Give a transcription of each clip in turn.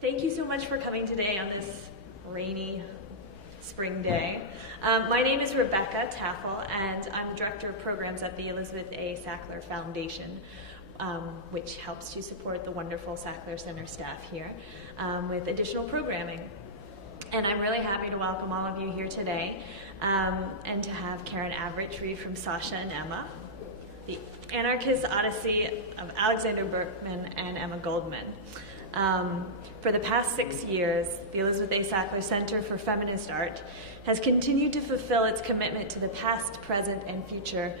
Thank you so much for coming today on this rainy spring day. My name is Rebecca Taffel, and I'm Director of Programs at the Elizabeth A. Sackler Foundation, which helps to support the wonderful Sackler Center staff here with additional programming. And I'm really happy to welcome all of you here today and to have Karen Avrich read from Sasha and Emma, the Anarchist Odyssey of Alexander Berkman and Emma Goldman. For the past 6 years, the Elizabeth A. Sackler Center for Feminist Art has continued to fulfill its commitment to the past, present, and future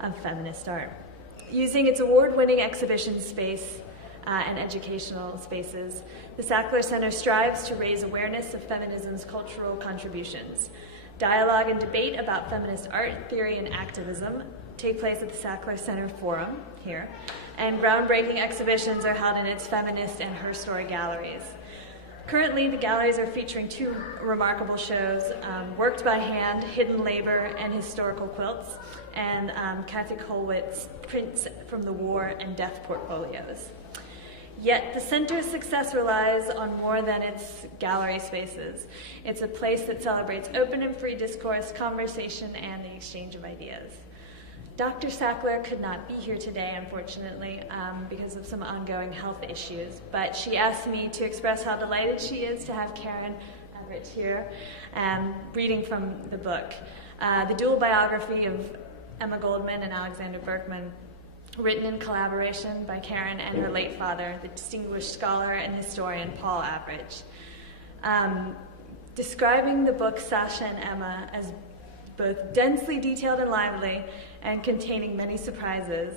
of feminist art. Using its award-winning exhibition space and educational spaces, the Sackler Center strives to raise awareness of feminism's cultural contributions. Dialogue and debate about feminist art, theory, and activism take place at the Sackler Center Forum here, and groundbreaking exhibitions are held in its feminist and her story galleries. Currently, the galleries are featuring 2 remarkable shows, Worked by Hand, Hidden Labor, and Historical Quilts, and Kathy Colwitt's Prints from the War and Death portfolios. Yet the center's success relies on more than its gallery spaces. It's a place that celebrates open and free discourse, conversation, and the exchange of ideas. Dr. Sackler could not be here today, unfortunately, because of some ongoing health issues, but she asked me to express how delighted she is to have Karen Avrich here reading from the book. The dual biography of Emma Goldman and Alexander Berkman, written in collaboration by Karen and her late father, the distinguished scholar and historian Paul Avrich. Describing the book Sasha and Emma as both densely detailed and lively, and containing many surprises,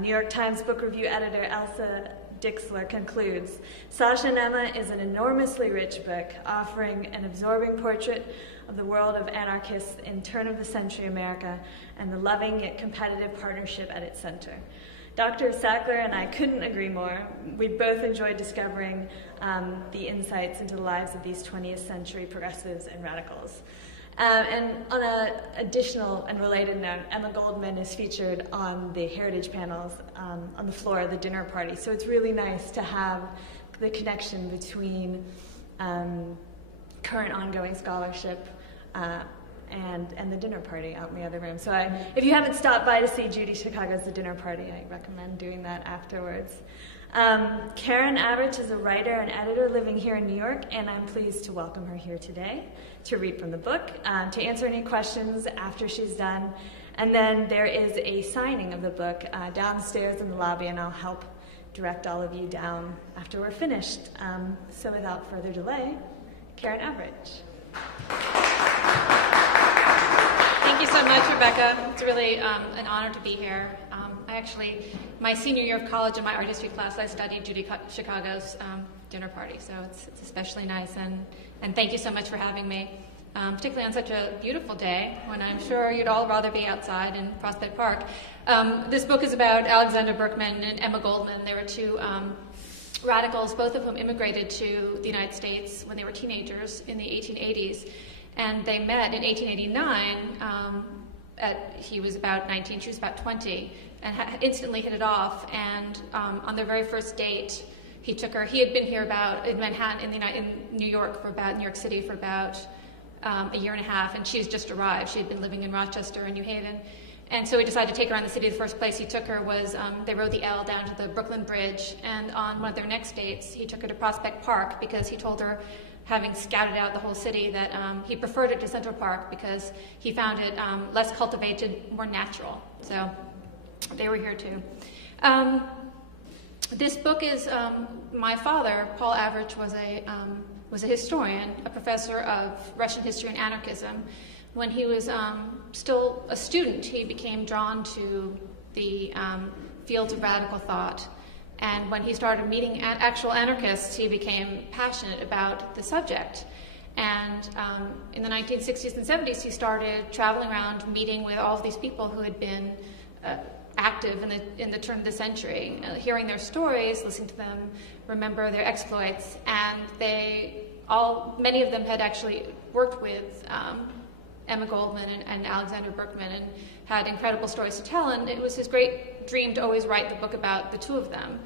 New York Times Book Review editor Elsa Dixler concludes, Sasha and Emma is an enormously rich book, offering an absorbing portrait of the world of anarchists in turn-of-the-century America and the loving yet competitive partnership at its center. Dr. Sackler and I couldn't agree more. We both enjoyed discovering the insights into the lives of these 20th century progressives and radicals. And on an additional and related note, Emma Goldman is featured on the heritage panels on the floor of the dinner party. So it's really nice to have the connection between current ongoing scholarship and the dinner party out in the other room. So if you haven't stopped by to see Judy Chicago's The Dinner Party, I recommend doing that afterwards. Karen Avrich is a writer and editor living here in New York, and I'm pleased to welcome her here today to read from the book, to answer any questions after she's done. And then there is a signing of the book downstairs in the lobby, and I'll help direct all of you down after we're finished. So without further delay, Karen Avrich. Thank you so much, Rebecca. It's really an honor to be here. My senior year of college in my art history class, I studied Judy Chicago's dinner party, so it's especially nice, and thank you so much for having me, particularly on such a beautiful day when I'm sure you'd all rather be outside in Prospect Park. This book is about Alexander Berkman and Emma Goldman. They were 2 radicals, both of whom immigrated to the United States when they were teenagers in the 1880s, and they met in 1889. He was about 19, she was about 20, and instantly hit it off. And on their very first date, he took her. He had been here in Manhattan, in New York City for about a year and a half, and she has just arrived. She had been living in Rochester and New Haven, and so he decided to take her around the city. The first place he took her was they rode the L down to the Brooklyn Bridge, and on one of their next dates, he took her to Prospect Park because he told her, having scouted out the whole city, that he preferred it to Central Park because he found it less cultivated, more natural. So they were here too. This book is, my father, Paul Avrich, was a historian, a professor of Russian history and anarchism. When he was still a student, he became drawn to the fields of radical thought. And when he started meeting actual anarchists, he became passionate about the subject. And in the 1960s and 70s, he started traveling around meeting with all of these people who had been active in the turn of the century, hearing their stories, listening to them, remember their exploits. And many of them had actually worked with Emma Goldman and Alexander Berkman, and had incredible stories to tell, and it was his great dream to always write the book about the two of them.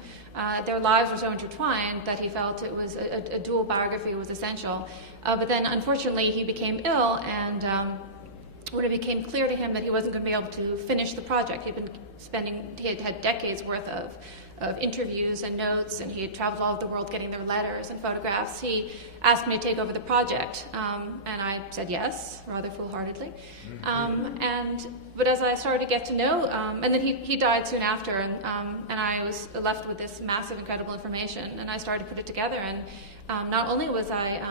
Their lives were so intertwined that he felt it was a dual biography was essential. But then, unfortunately, he became ill, and when it became clear to him that he wasn't going to be able to finish the project, he had had decades worth of interviews and notes, and he had traveled all over the world getting their letters and photographs. He asked me to take over the project, and I said yes, rather foolhardily. But as I started to get to know, and then he died soon after, and I was left with this massive, incredible information, and I started to put it together, and not only was I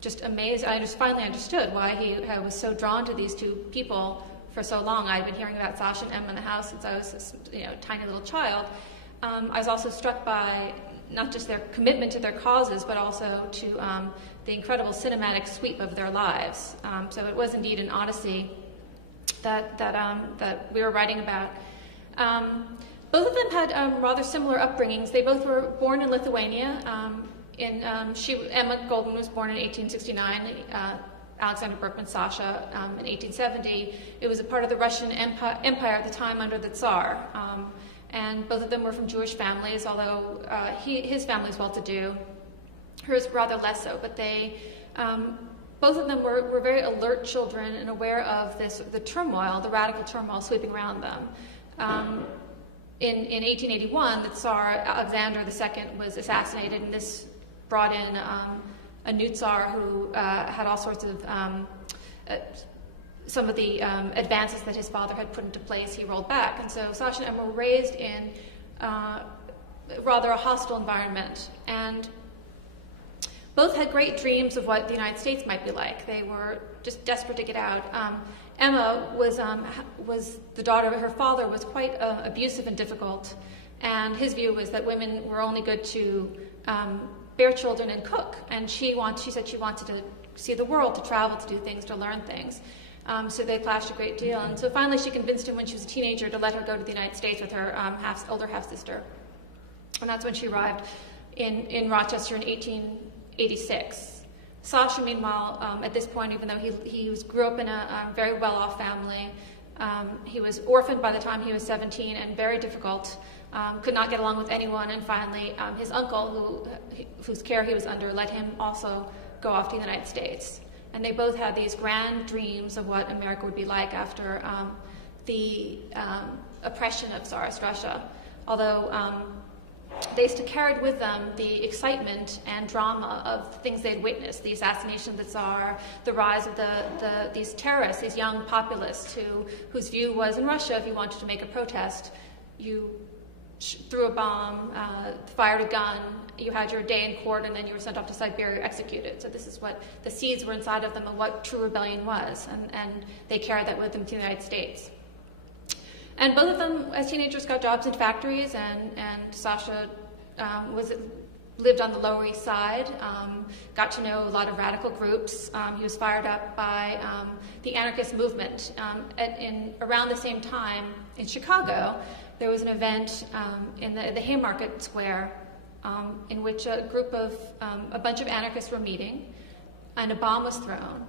just amazed, I just finally understood why he was so drawn to these two people for so long. I'd been hearing about Sasha and Emma in the house since I was a tiny little child. I was also struck by not just their commitment to their causes, but also to the incredible cinematic sweep of their lives. So it was indeed an odyssey that we were writing about. Both of them had rather similar upbringings. They both were born in Lithuania. Emma Goldman was born in 1869. Alexander Berkman, Sasha, in 1870. It was a part of the Russian Empire at the time under the Tsar. And both of them were from Jewish families, although his family is well-to-do, hers rather less so. But both of them were very alert children and aware of the turmoil, the radical turmoil sweeping around them. In 1881, the Tsar Alexander II was assassinated, and this brought in a new Tsar who had all sorts of some of the advances that his father had put into place, he rolled back. And so Sasha and Emma were raised in rather a hostile environment. And both had great dreams of what the United States might be like. They were just desperate to get out. Emma was the daughter of her father, was quite abusive and difficult. And his view was that women were only good to bear children and cook. And she said she wanted to see the world, to travel, to do things, to learn things. So they clashed a great deal. And so finally she convinced him when she was a teenager to let her go to the United States with her older half-sister. And that's when she arrived in Rochester in 1886. Sasha, meanwhile, at this point, even though he grew up in a very well-off family, he was orphaned by the time he was 17 and very difficult, could not get along with anyone, and finally his uncle, whose care he was under, let him also go off to the United States. And they both had these grand dreams of what America would be like after the oppression of Tsarist Russia. Although they still carried with them the excitement and drama of things they'd witnessed, the assassination of the Tsar, the rise of these terrorists, these young populists whose view was, in Russia, if you wanted to make a protest, you threw a bomb, fired a gun, you had your day in court, and then you were sent off to Siberia executed. So this is what the seeds were inside of them of what true rebellion was, and they carried that with them to the United States. And both of them, as teenagers, got jobs in factories, and Sasha lived on the Lower East Side, got to know a lot of radical groups. He was fired up by the anarchist movement. Around the same time in Chicago, there was an event in the Haymarket Square in which a bunch of anarchists were meeting, and a bomb was thrown.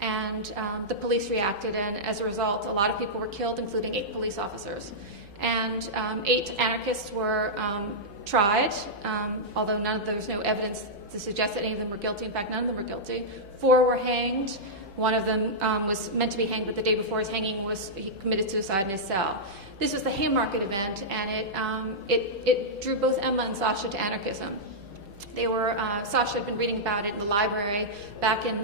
And the police reacted, and as a result, a lot of people were killed, including 8 police officers. And 8 anarchists were tried, although there was no evidence to suggest that any of them were guilty. In fact, none of them were guilty. 4 were hanged. One of them was meant to be hanged, but the day before his hanging he committed suicide in his cell. This was the Haymarket event, and it drew both Emma and Sasha to anarchism. Sasha had been reading about it in the library back in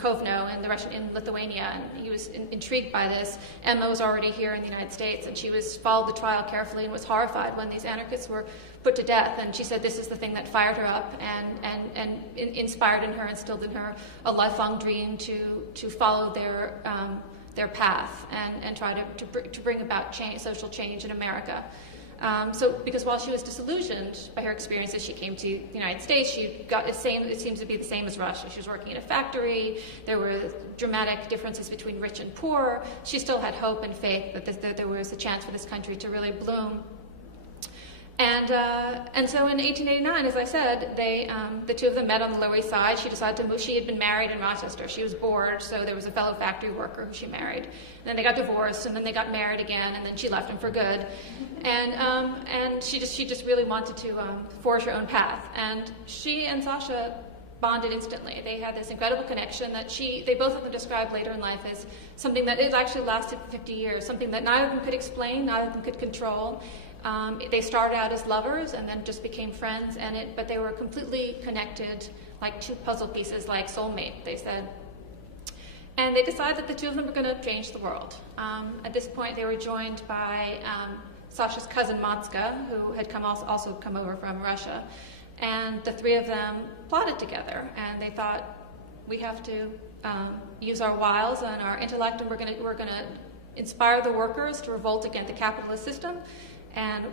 Kovno in Lithuania, and he was intrigued by this. Emma was already here in the United States, and she followed the trial carefully and was horrified when these anarchists were put to death. And she said this is the thing that fired her up and inspired in her, instilled in her a lifelong dream to follow their path and try to bring about social change in America. Because while she was disillusioned by her experiences, she came to the United States. She got it seems to be the same as Russia. She was working in a factory. There were dramatic differences between rich and poor. She still had hope and faith that there was a chance for this country to really bloom. And so in 1889, as I said, the two of them met on the Lower East Side. She decided to move. She had been married in Rochester. She was bored, so there was a fellow factory worker who she married. And then they got divorced, and then they got married again, and then she left him for good. And she just really wanted to forge her own path. And she and Sasha bonded instantly. They had this incredible connection that they both of them described later in life as something that it actually lasted 50 years, something that neither of them could explain, neither of them could control. They started out as lovers and then just became friends, but they were completely connected, like two puzzle pieces, like soulmate, they said. And they decided that the two of them were going to change the world. At this point, they were joined by Sasha's cousin Matska, who had also come over from Russia. And the three of them plotted together, and they thought, we have to use our wiles and our intellect, and we're going to inspire the workers to revolt against the capitalist system. And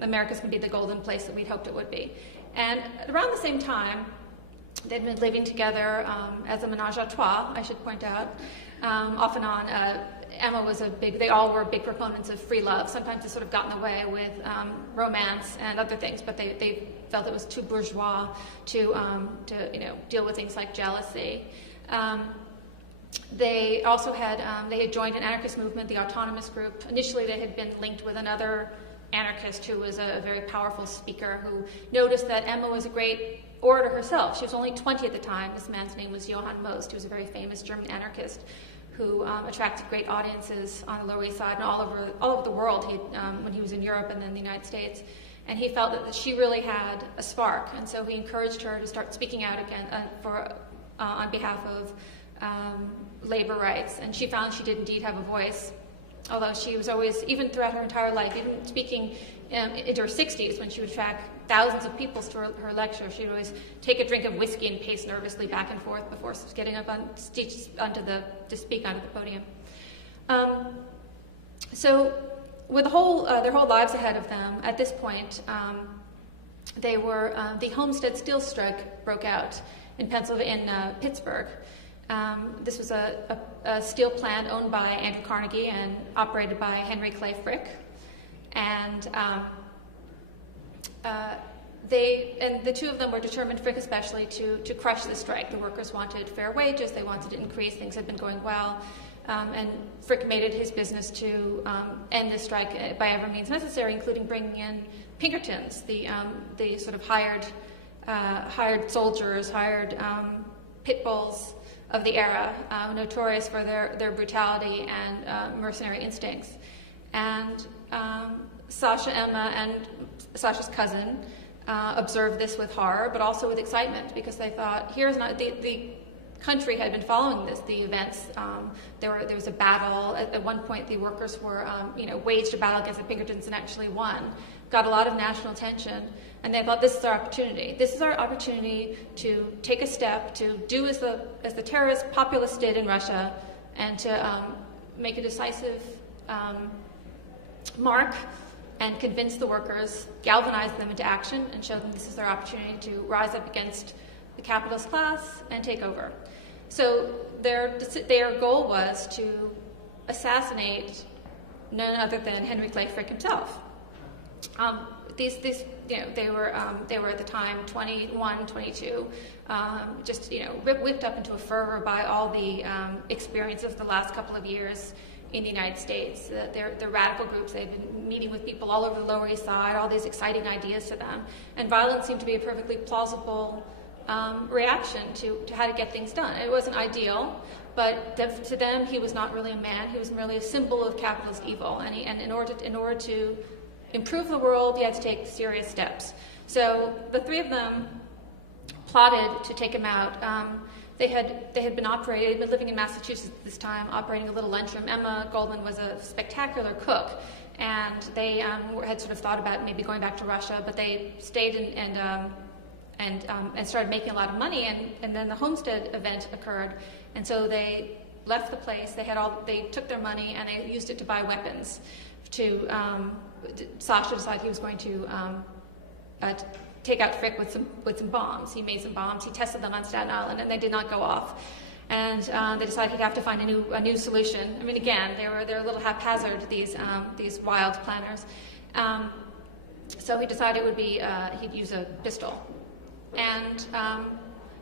America's going to be the golden place that we'd hoped it would be. And around the same time, they'd been living together as a menage a trois, I should point out, off and on. Emma they all were big proponents of free love. Sometimes it sort of got in the way with romance and other things, but they felt it was too bourgeois to deal with things like jealousy. They also had joined an anarchist movement, the Autonomous Group. Initially, they had been linked with another anarchist who was a very powerful speaker who noticed that Emma was a great orator herself. She was only 20 at the time. This man's name was Johann Most. He was a very famous German anarchist who attracted great audiences on the Lower East Side and all over the world when he was in Europe and then the United States. And he felt that she really had a spark, and so he encouraged her to start speaking out again on behalf of labor rights, and she found she did indeed have a voice, although she was always, even throughout her entire life, even speaking into her 60s when she would attract thousands of people to her lecture, she would always take a drink of whiskey and pace nervously back and forth before getting up to speak onto the podium. So with their whole lives ahead of them, at this point, the Homestead Steel Strike broke out in Pittsburgh. This was a steel plant owned by Andrew Carnegie and operated by Henry Clay Frick. And the two of them were determined, Frick especially, to crush the strike. The workers wanted fair wages, they wanted to increase, things had been going well. And Frick made it his business to end the strike by every means necessary, including bringing in Pinkertons, the sort of hired soldiers, hired pit bulls of the era, notorious for their brutality and mercenary instincts. And Sasha, Emma, and Sasha's cousin observed this with horror, but also with excitement, because they thought, the country had been following the events. There was a battle. At one point, the workers were, waged a battle against the Pinkertons and actually won. Got a lot of national attention, and they thought, this is our opportunity. This is our opportunity to take a step, to do as the terrorist populists did in Russia, and to make a decisive mark and convince the workers, galvanize them into action, and show them this is their opportunity to rise up against the capitalist class and take over. So their goal was to assassinate none other than Henry Clay Frick himself. They were at the time 21, 22, whipped up into a fervor by all the experiences of the last couple of years in the United States. They're radical groups. They've been meeting with people all over the Lower East Side, all these exciting ideas to them. And violence seemed to be a perfectly plausible reaction to how to get things done. It wasn't ideal, but to them, he was not really a man. He was merely a symbol of capitalist evil. And in order to improve the world, he had to take serious steps. So the three of them plotted to take him out. They had been living in Massachusetts at this time, operating a little lunchroom. Emma Goldman was a spectacular cook, and they had sort of thought about maybe going back to Russia, but they stayed and started making a lot of money. And then the Homestead event occurred, and so they left the place. They took their money and they used it to buy weapons. Sasha decided he was going to take out Frick with some bombs. He made some bombs. He tested them on Staten Island, and they did not go off. And they decided he'd have to find a new solution. I mean, again, they're a little haphazard, these wild planners. So he decided it would be, he'd use a pistol. And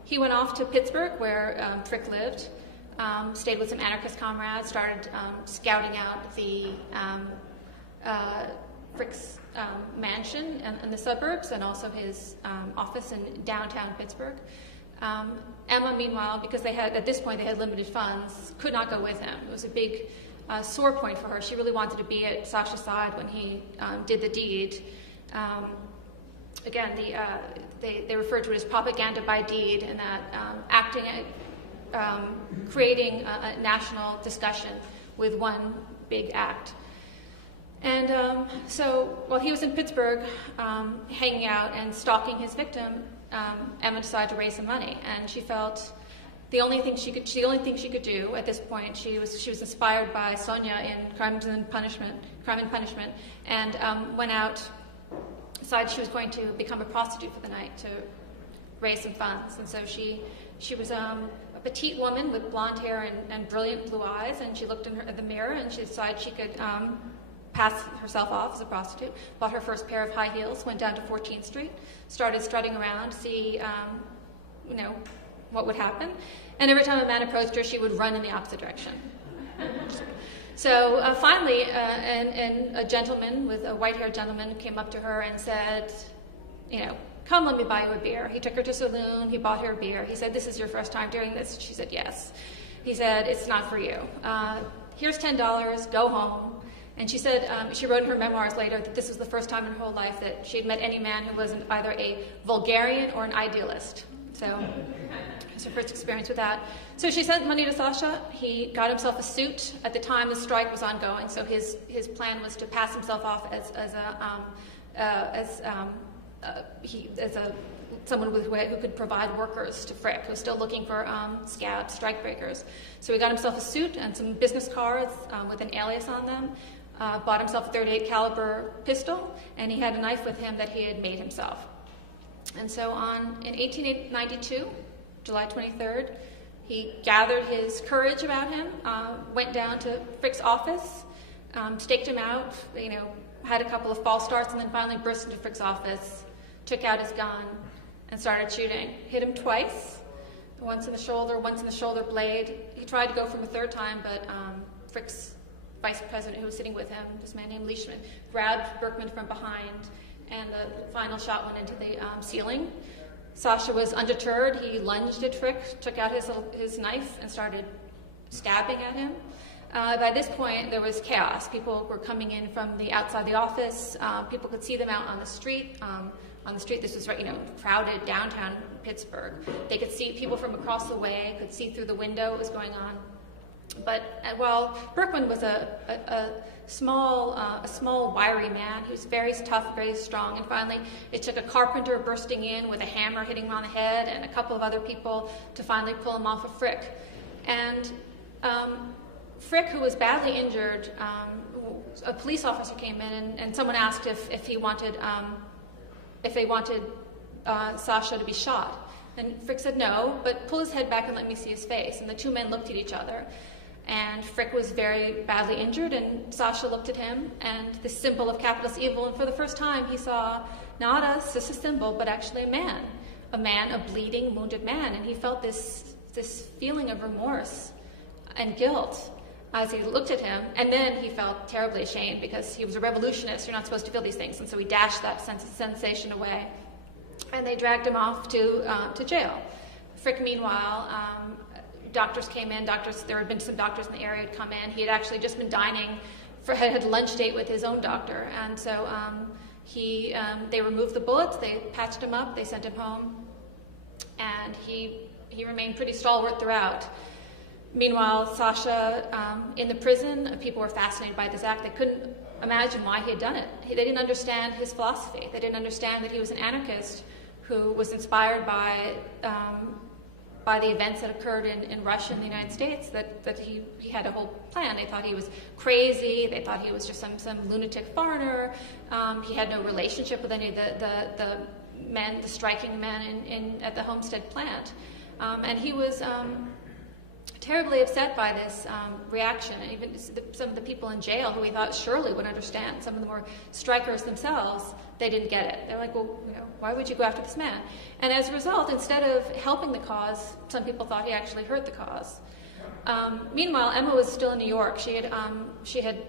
he went off to Pittsburgh, where Frick lived, stayed with some anarchist comrades, started scouting out the Frick's mansion in the suburbs, and also his office in downtown Pittsburgh. Emma, meanwhile, because they had, at this point, they had limited funds, could not go with him. It was a big sore point for her. She really wanted to be at Sasha's side when he did the deed. Again, they referred to it as propaganda by deed, and that acting, creating a national discussion with one big act. And so while he was in Pittsburgh, hanging out and stalking his victim, Emma decided to raise some money, and she felt the only thing she could do at this point. She was inspired by Sonia in Crime and Punishment, and went out. Decided she was going to become a prostitute for the night to raise some funds. And so she was a petite woman with blonde hair and brilliant blue eyes, and she looked in the mirror and she decided she could pass herself off as a prostitute. Bought her first pair of high heels, went down to 14th Street, started strutting around to see what would happen. And every time a man approached her, she would run in the opposite direction. So finally, and a gentleman, with a white-haired gentleman, came up to her and said, come, let me buy you a beer. He took her to a saloon. He bought her a beer. He said, this is your first time doing this? She said, yes. He said, it's not for you. Here's $10, go home. And she said, she wrote in her memoirs later that this was the first time in her whole life that she had met any man who wasn't either a vulgarian or an idealist. So it was her first experience with that. So she sent money to Sasha. He got himself a suit. At the time, the strike was ongoing, so his plan was to pass himself off as someone who could provide workers to Frick, who was still looking for scab strikebreakers. So he got himself a suit and some business cards with an alias on them. Bought himself a .38 caliber pistol, and he had a knife with him that he had made himself. And so in 1892, July 23rd, he gathered his courage about him, went down to Frick's office, staked him out, had a couple of false starts, and then finally burst into Frick's office, took out his gun, and started shooting. Hit him twice, once in the shoulder, once in the shoulder blade. He tried to go from a third time, but Frick's vice president, who was sitting with him, this man named Leishman, grabbed Berkman from behind, and the final shot went into the ceiling. Sasha was undeterred. He lunged at Frick, took out his knife, and started stabbing at him. By this point, there was chaos. People were coming in from the outside the office. People could see them out on the street. This was crowded downtown Pittsburgh. They could see people from across the way, could see through the window what was going on. But while Berkman was a small, wiry man, he was very tough, very strong, and finally it took a carpenter bursting in with a hammer hitting him on the head and a couple of other people to finally pull him off of Frick. And Frick, who was badly injured, a police officer came in and someone asked if they wanted Sasha to be shot. And Frick said no, but pull his head back and let me see his face. And the two men looked at each other. And Frick was very badly injured, and Sasha looked at him, and this symbol of capitalist evil, and for the first time he saw not a symbol, but actually a man, a bleeding, wounded man, and he felt this feeling of remorse and guilt as he looked at him, and then he felt terribly ashamed because he was a revolutionist. You're not supposed to feel these things, and so he dashed that sensation away, and they dragged him off to jail. Frick, meanwhile, doctors came in. There had been some doctors in the area had come in. He had actually just been dining, had lunch date with his own doctor, and so they removed the bullets, they patched him up, they sent him home, and he remained pretty stalwart throughout. Meanwhile, Sasha, in the prison, people were fascinated by this act. They couldn't imagine why he had done it. They didn't understand his philosophy. They didn't understand that he was an anarchist who was inspired by the events that occurred in Russia and the United States, that he had a whole plan. They thought he was crazy. They thought he was just some lunatic foreigner. He had no relationship with any of the men, the striking men at the Homestead plant. And he was terribly upset by this reaction. And even some of the people in jail who he thought surely would understand, some of the more strikers themselves, they didn't get it. They're like, well, why would you go after this man? And as a result, instead of helping the cause, some people thought he actually hurt the cause. Meanwhile, Emma was still in New York. She had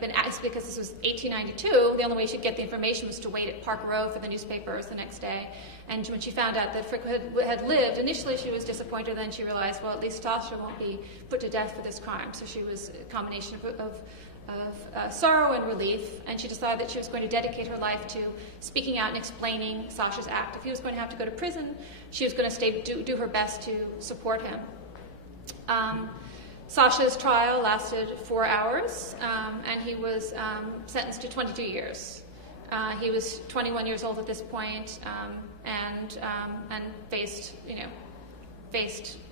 been asked, because this was 1892, the only way she'd get the information was to wait at Park Row for the newspapers the next day. And when she found out that Frick had lived, initially she was disappointed, then she realized, well, at least Sasha won't be put to death for this crime. So she was a combination of sorrow and relief, and she decided that she was going to dedicate her life to speaking out and explaining Sasha's act. If he was going to have to go to prison, she was going to do her best to support him. Sasha's trial lasted 4 hours, and he was sentenced to 22 years. He was 21 years old at this point, and faced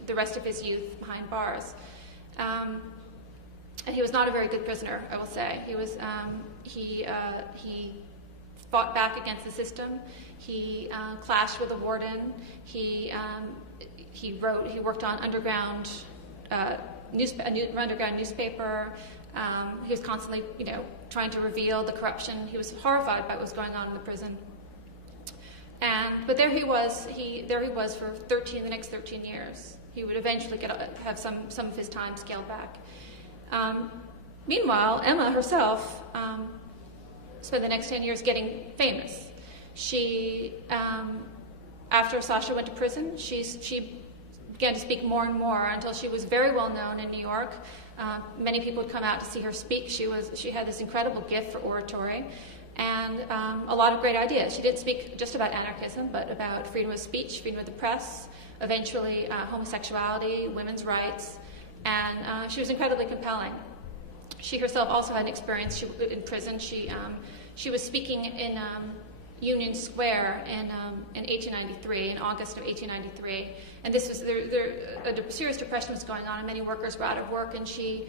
the rest of his youth behind bars. And he was not a very good prisoner, I will say. He fought back against the system. He clashed with the warden. He worked on underground newspaper. He was constantly, trying to reveal the corruption. He was horrified by what was going on in the prison. But there he was for the next 13 years. He would eventually have some of his time scaled back. Meanwhile, Emma herself spent the next 10 years getting famous. She, after Sasha went to prison, she began to speak more and more until she was very well known in New York. Many people would come out to see her speak. She had this incredible gift for oratory and a lot of great ideas. She didn't speak just about anarchism, but about freedom of speech, freedom of the press, eventually homosexuality, women's rights, and she was incredibly compelling. She herself also had an experience in prison. She was speaking in Union Square in 1893, in August of 1893, and this was a serious depression was going on, and many workers were out of work. And she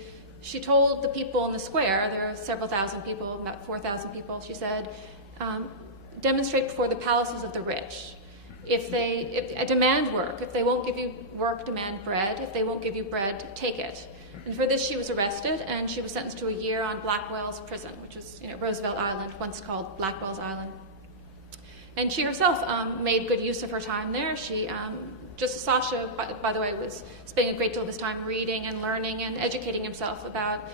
told the people in the square, there are several thousand people, about 4,000 people. She said, "Demonstrate before the palaces of the rich. If demand work. If they won't give you work, demand bread. If they won't give you bread, take it." And for this, she was arrested, and she was sentenced to a year on Blackwell's prison, which was Roosevelt Island, once called Blackwell's Island. And she herself made good use of her time there. Sasha, by the way, was spending a great deal of his time reading and learning and educating himself about.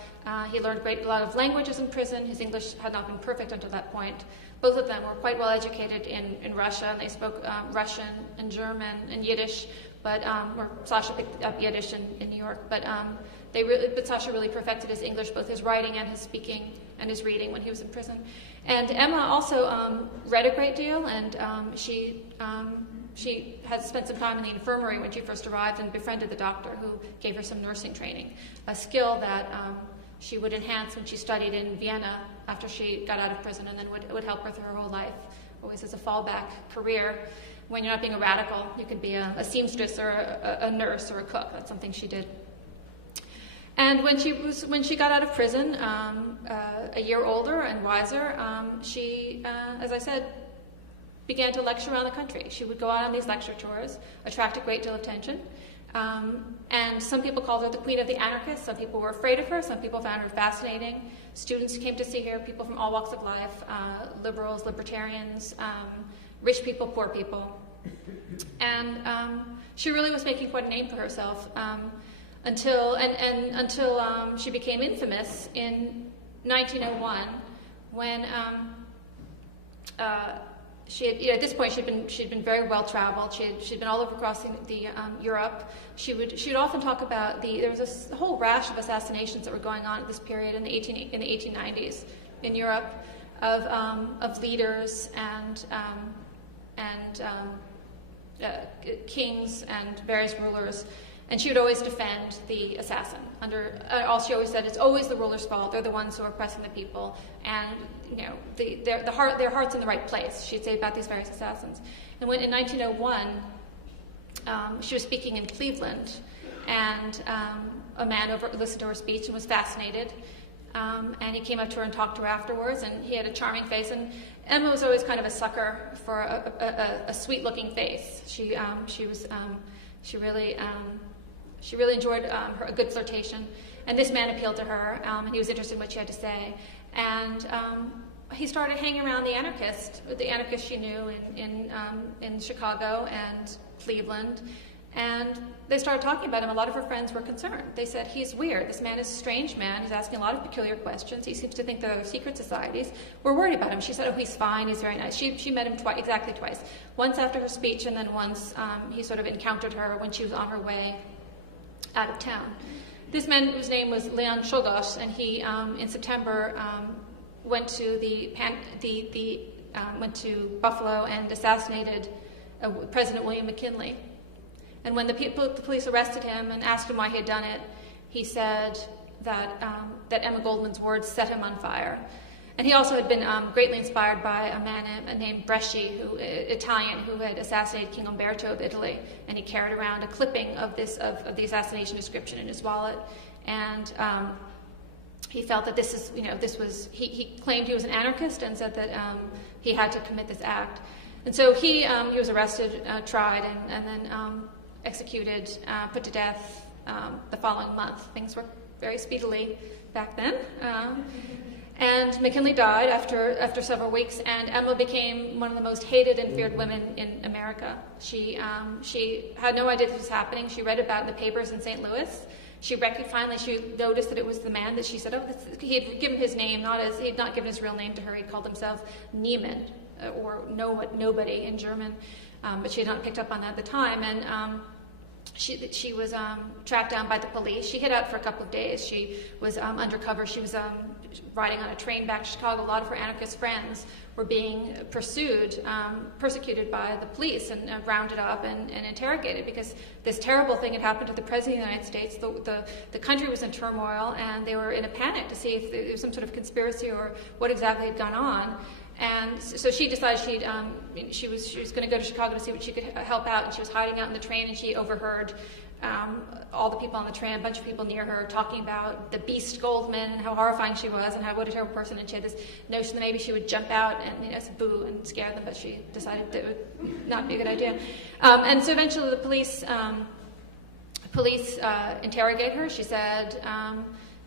He learned a lot of languages in prison. His English had not been perfect until that point. Both of them were quite well educated in Russia, and they spoke Russian and German and Yiddish. But Sasha picked up Yiddish in New York. But Sasha really perfected his English, both his writing and his speaking and his reading when he was in prison. And Emma also read a great deal, and she had spent some time in the infirmary when she first arrived and befriended the doctor who gave her some nursing training, a skill that she would enhance when she studied in Vienna after she got out of prison, and then would help her through her whole life, always as a fallback career. When you're not being a radical, you could be a seamstress or a nurse or a cook. That's something she did. And when she got out of prison, a year older and wiser, she, as I said, began to lecture around the country. She would go out on these lecture tours, attract a great deal of attention. And some people called her the queen of the anarchists. Some people were afraid of her. Some people found her fascinating. Students came to see her, people from all walks of life, liberals, libertarians, rich people, poor people. And she really was making quite a name for herself until she became infamous in 1901, when she had, at this point she'd been very well traveled. She'd been all over across the Europe. She would often talk about there was a whole rash of assassinations that were going on at this period in the 1890s in Europe of leaders and kings and various rulers. And she would always defend the assassin. All she always said, it's always the ruler's fault. They're the ones who are oppressing the people, and their heart's in the right place. She'd say about these various assassins. And when in 1901, she was speaking in Cleveland, and a man listened to her speech and was fascinated. And he came up to her and talked to her afterwards, and he had a charming face. And Emma was always kind of a sucker for a sweet-looking face. She really She really enjoyed a good flirtation. And this man appealed to her, and he was interested in what she had to say. And he started hanging around the anarchists she knew in Chicago and Cleveland. And they started talking about him. A lot of her friends were concerned. They said, he's weird. This man is a strange man. He's asking a lot of peculiar questions. He seems to think there are secret societies. We're worried about him. She said, oh, he's fine. He's very nice. She met him exactly twice. Once after her speech, and then once he sort of encountered her when she was on her way out of town. This man, whose name was Leon Czolgosz, and he, in September, went to went to Buffalo and assassinated President William McKinley. And when the police arrested him and asked him why he had done it, he said that Emma Goldman's words set him on fire. And he also had been greatly inspired by a man named Bresci, Italian, who had assassinated King Umberto of Italy. And he carried around a clipping of the assassination description in his wallet. And he felt that he claimed he was an anarchist and said that he had to commit this act. And so he was arrested, tried, and then executed, put to death the following month. Things worked very speedily back then. And McKinley died after several weeks, and Emma became one of the most hated and feared women in America. She had no idea this was happening. She read about it in the papers in St. Louis. Finally she noticed that it was the man that she said, he had given his name, he had not given his real name to her. He called himself Niemann, or nobody in German, but she had not picked up on that at the time. And she was tracked down by the police. She hid out for a couple of days. She was undercover. She was riding on a train back to Chicago. A lot of her anarchist friends were being persecuted by the police and rounded up and interrogated because this terrible thing had happened to the President of the United States. The country was in turmoil, and they were in a panic to see if there was some sort of conspiracy or what exactly had gone on. And so she decided she was going to go to Chicago to see what she could help out, and she was hiding out in the train, and she overheard all the people on the train, a bunch of people near her, talking about the beast Goldman and how horrifying she was and what a terrible person, and she had this notion that maybe she would jump out and boo and scare them, but she decided that it would not be a good idea. And so eventually the police interrogated her. She said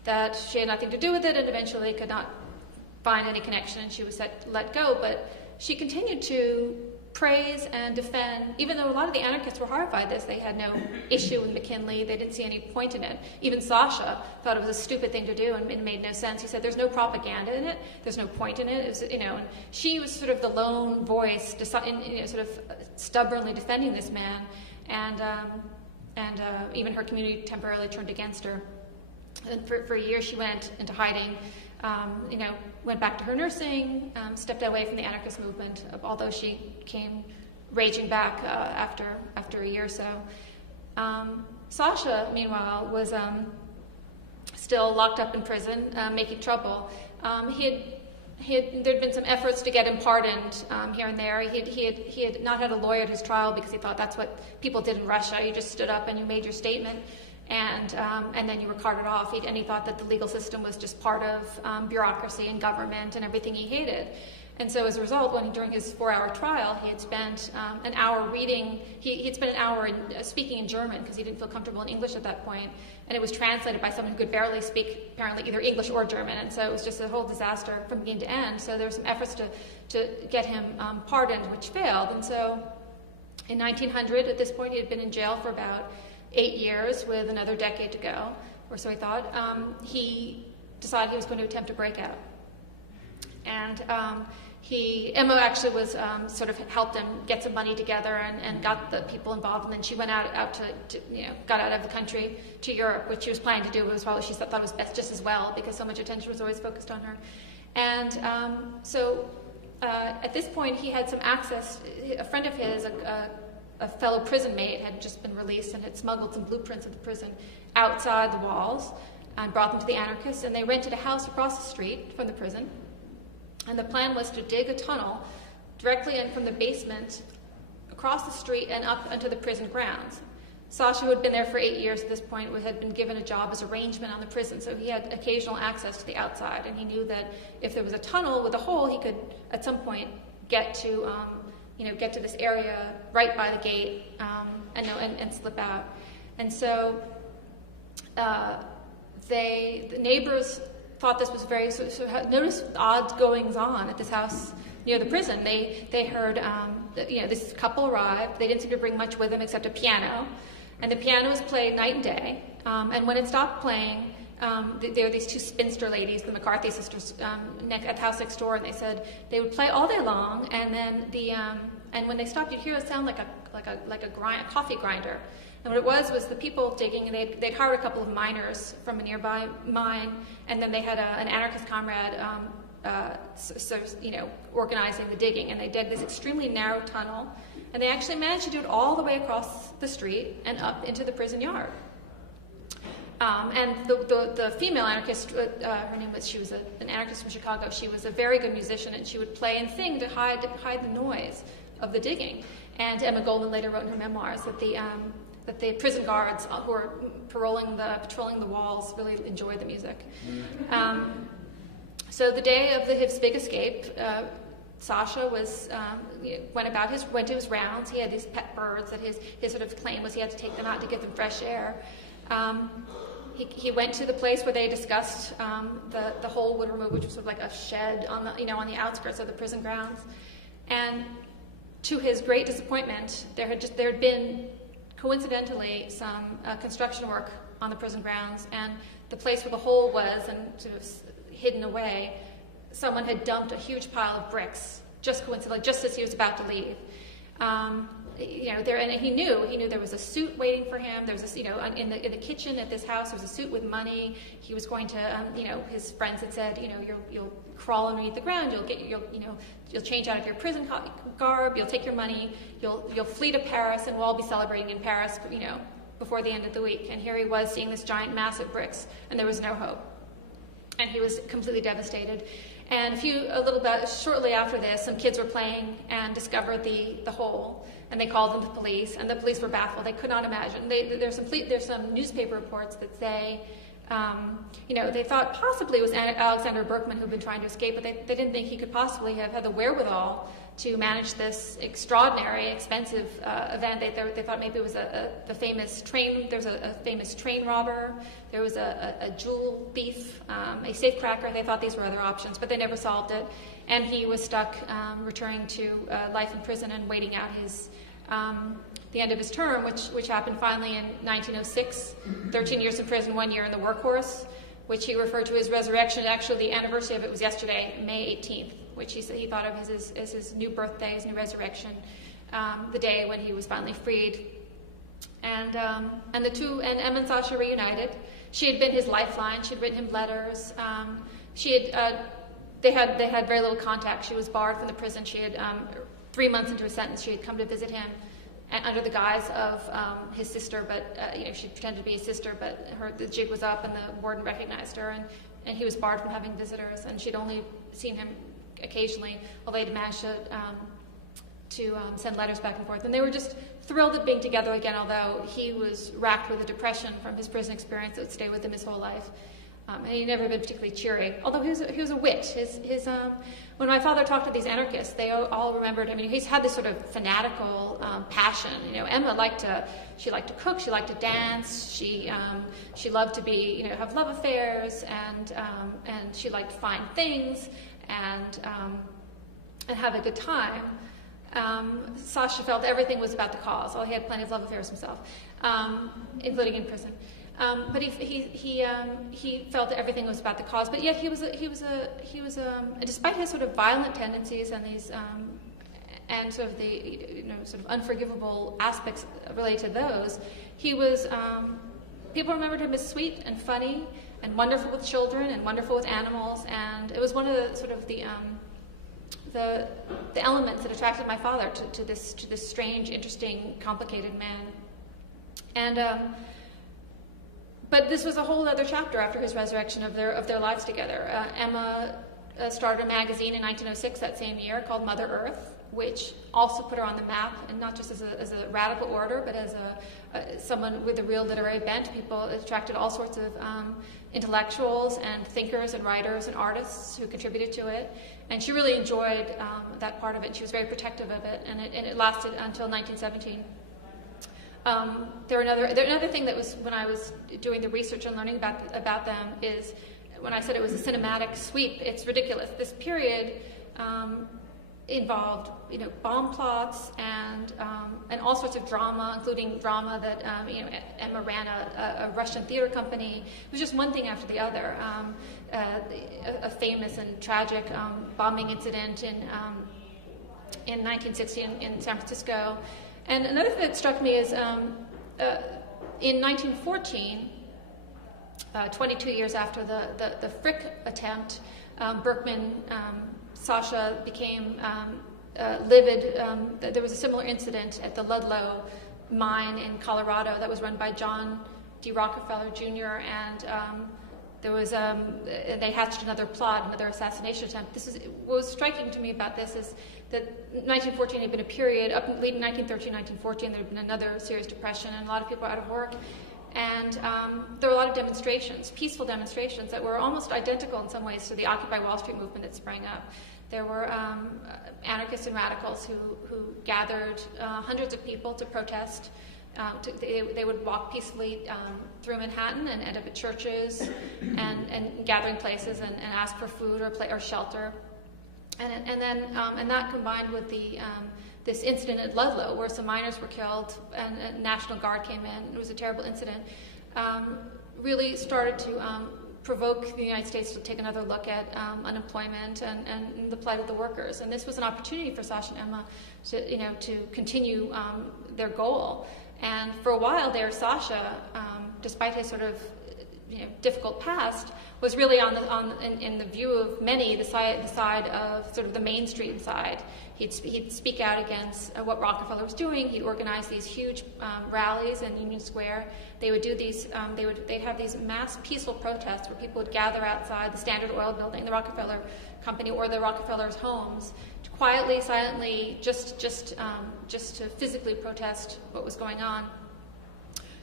that she had nothing to do with it, and eventually could not find any connection, and she was let go. But she continued to praise and defend, even though a lot of the anarchists were horrified this. They had no issue with McKinley. They didn't see any point in it. Even Sasha thought it was a stupid thing to do, and it made no sense. He said, there's no propaganda in it. There's no point in it. It was, and she was sort of the lone voice, sort of stubbornly defending this man, and even her community temporarily turned against her. And for a year, she went into hiding. Went back to her nursing, stepped away from the anarchist movement, although she came raging back after a year or so. Sasha, meanwhile, was still locked up in prison, making trouble. There'd been some efforts to get him pardoned here and there. He had not had a lawyer at his trial because he thought that's what people did in Russia. You just stood up and you made your statement, and then you were carted off. He thought that the legal system was just part of bureaucracy and government and everything he hated. And so as a result, during his 4-hour trial, he had spent an hour reading, he'd spent an hour speaking in German because he didn't feel comfortable in English at that point, and it was translated by someone who could barely speak, apparently, either English or German, and so it was just a whole disaster from beginning to end. So there were some efforts to get him pardoned, which failed. And so in 1900, at this point, he had been in jail for about 8 years with another decade to go, or so he thought. He decided he was going to attempt a breakout. And Emma actually was sort of helped him get some money together and got the people involved, and then she went out to got out of the country to Europe, which she was planning to do, was probably she thought was best just as well, because so much attention was always focused on her. And so at this point he had some access. A friend of his, a fellow prison mate, had just been released and had smuggled some blueprints of the prison outside the walls and brought them to the anarchists, and they rented a house across the street from the prison. And the plan was to dig a tunnel directly in from the basement across the street and up into the prison grounds. Sasha, who had been there for 8 years at this point, had been given a job as a rangeman on the prison, so he had occasional access to the outside, and he knew that if there was a tunnel with a hole, he could at some point get to this area right by the gate and slip out. And so the neighbors thought this was very, noticed odd goings on at this house near the prison. They heard, this couple arrived. They didn't seem to bring much with them except a piano. And the piano was played night and day. And when it stopped playing, there were these two spinster ladies, the McCarthy sisters, at the house next door, and they said they would play all day long, and then and when they stopped, you'd hear a sound like a coffee grinder. And what it was the people digging, and they'd hired a couple of miners from a nearby mine, and then they had an anarchist comrade, organizing the digging, and they did this extremely narrow tunnel, and they actually managed to do it all the way across the street and up into the prison yard. And the female anarchist, her name was, she was an anarchist from Chicago. She was a very good musician, and she would play and sing to hide the noise of the digging. And Emma Goldman later wrote in her memoirs that the prison guards who were patrolling the walls really enjoyed the music. So the day of his big escape, Sasha went to his rounds. He had these pet birds that his sort of claim was he had to take them out to give them fresh air. He went to the place where they discussed the whole wood removal, which was sort of like a shed on the outskirts of the prison grounds. And to his great disappointment, there had been coincidentally some construction work on the prison grounds, and the place where the hole was and sort of hidden away, someone had dumped a huge pile of bricks just coincidentally, just as he was about to leave. And he knew there was a suit waiting for him. There was this, in the kitchen at this house, there was a suit with money. He was going to, his friends had said, you'll crawl underneath the ground. You'll change out of your prison garb. You'll take your money. You'll flee to Paris, and we'll all be celebrating in Paris, before the end of the week. And here he was seeing this giant mass of bricks, and there was no hope. And he was completely devastated. And shortly after this, some kids were playing and discovered the hole, and they called the police, and the police were baffled. They could not imagine. There's some newspaper reports that say, they thought possibly it was Alexander Berkman who'd been trying to escape, but they didn't think he could possibly have had the wherewithal to manage this extraordinary, expensive event. They thought maybe it was the famous train. There was a famous train robber. There was a jewel thief, a safecracker. They thought these were other options, but they never solved it. And he was stuck returning to life in prison and waiting out the end of his term, which happened finally in 1906. 13 years in prison, 1 year in the workhorse, which he referred to as resurrection. Actually, the anniversary of it was yesterday, May 18th, which he thought of as his new birthday, his new resurrection, the day when he was finally freed. And Emma and Sasha reunited. She had been his lifeline. She had written him letters. They had very little contact. She was barred from the prison. She had 3 months into her sentence, she had come to visit him under the guise of his sister, but she pretended to be his sister, but the jig was up and the warden recognized her, and he was barred from having visitors, and she'd only seen him occasionally, although they'd managed to send letters back and forth. And they were just thrilled at being together again, although he was racked with a depression from his prison experience that would stay with him his whole life. And he'd never been particularly cheery, although he was a wit. When my father talked to these anarchists, they all remembered. I mean, he's had this sort of fanatical passion. Emma liked to cook, she liked to dance, she loved to have love affairs, and she liked to find things and have a good time. Sasha felt everything was about the cause. Although he had plenty of love affairs himself, including in prison. But he felt that everything was about the cause. But yet he was despite his sort of violent tendencies and these and sort of the sort of unforgivable aspects related to those, he was people remembered him as sweet and funny and wonderful with children and wonderful with animals. And it was one of the sort of the elements that attracted my father to this strange, interesting, complicated man. And but this was a whole other chapter after his resurrection of their lives together. Emma started a magazine in 1906, that same year, called Mother Earth, which also put her on the map, and not just as a radical orator, but as someone with a real literary bent. People attracted all sorts of intellectuals and thinkers and writers and artists who contributed to it. And she really enjoyed that part of it. She was very protective of it, and it lasted until 1917. Another thing that was when I was doing the research and learning about them is when I said it was a cinematic sweep. It's ridiculous. This period involved, bomb plots and all sorts of drama, including drama that Emma ran a Russian theater company. It was just one thing after the other. A famous and tragic bombing incident in 1960 in San Francisco. And another thing that struck me is in 1914, 22 years after the Frick attempt, Berkman, Sasha became livid. There was a similar incident at the Ludlow mine in Colorado that was run by John D. Rockefeller Jr. And there was they hatched another plot, another assassination attempt. What was striking to me about this is that 1914 had been a period up leading 1913, 1914. There had been another serious depression, and a lot of people were out of work. And there were a lot of demonstrations, peaceful demonstrations, that were almost identical in some ways to the Occupy Wall Street movement that sprang up. There were anarchists and radicals who gathered hundreds of people to protest. They would walk peacefully through Manhattan and end up at churches and gathering places and ask for food or shelter. And that combined with this incident at Ludlow, where some miners were killed and a National Guard came in. It was a terrible incident. Really started to provoke the United States to take another look at unemployment and the plight of the workers. And this was an opportunity for Sasha and Emma to continue their goal. And for a while there, Sasha, despite his sort of difficult past, was really in the view of many the side of sort of the mainstream side. He'd speak out against what Rockefeller was doing. He'd organize these huge rallies in Union Square. They would do these. They'd have these mass peaceful protests where people would gather outside the Standard Oil building, the Rockefeller Company, or the Rockefellers' homes, to quietly, silently, just to physically protest what was going on.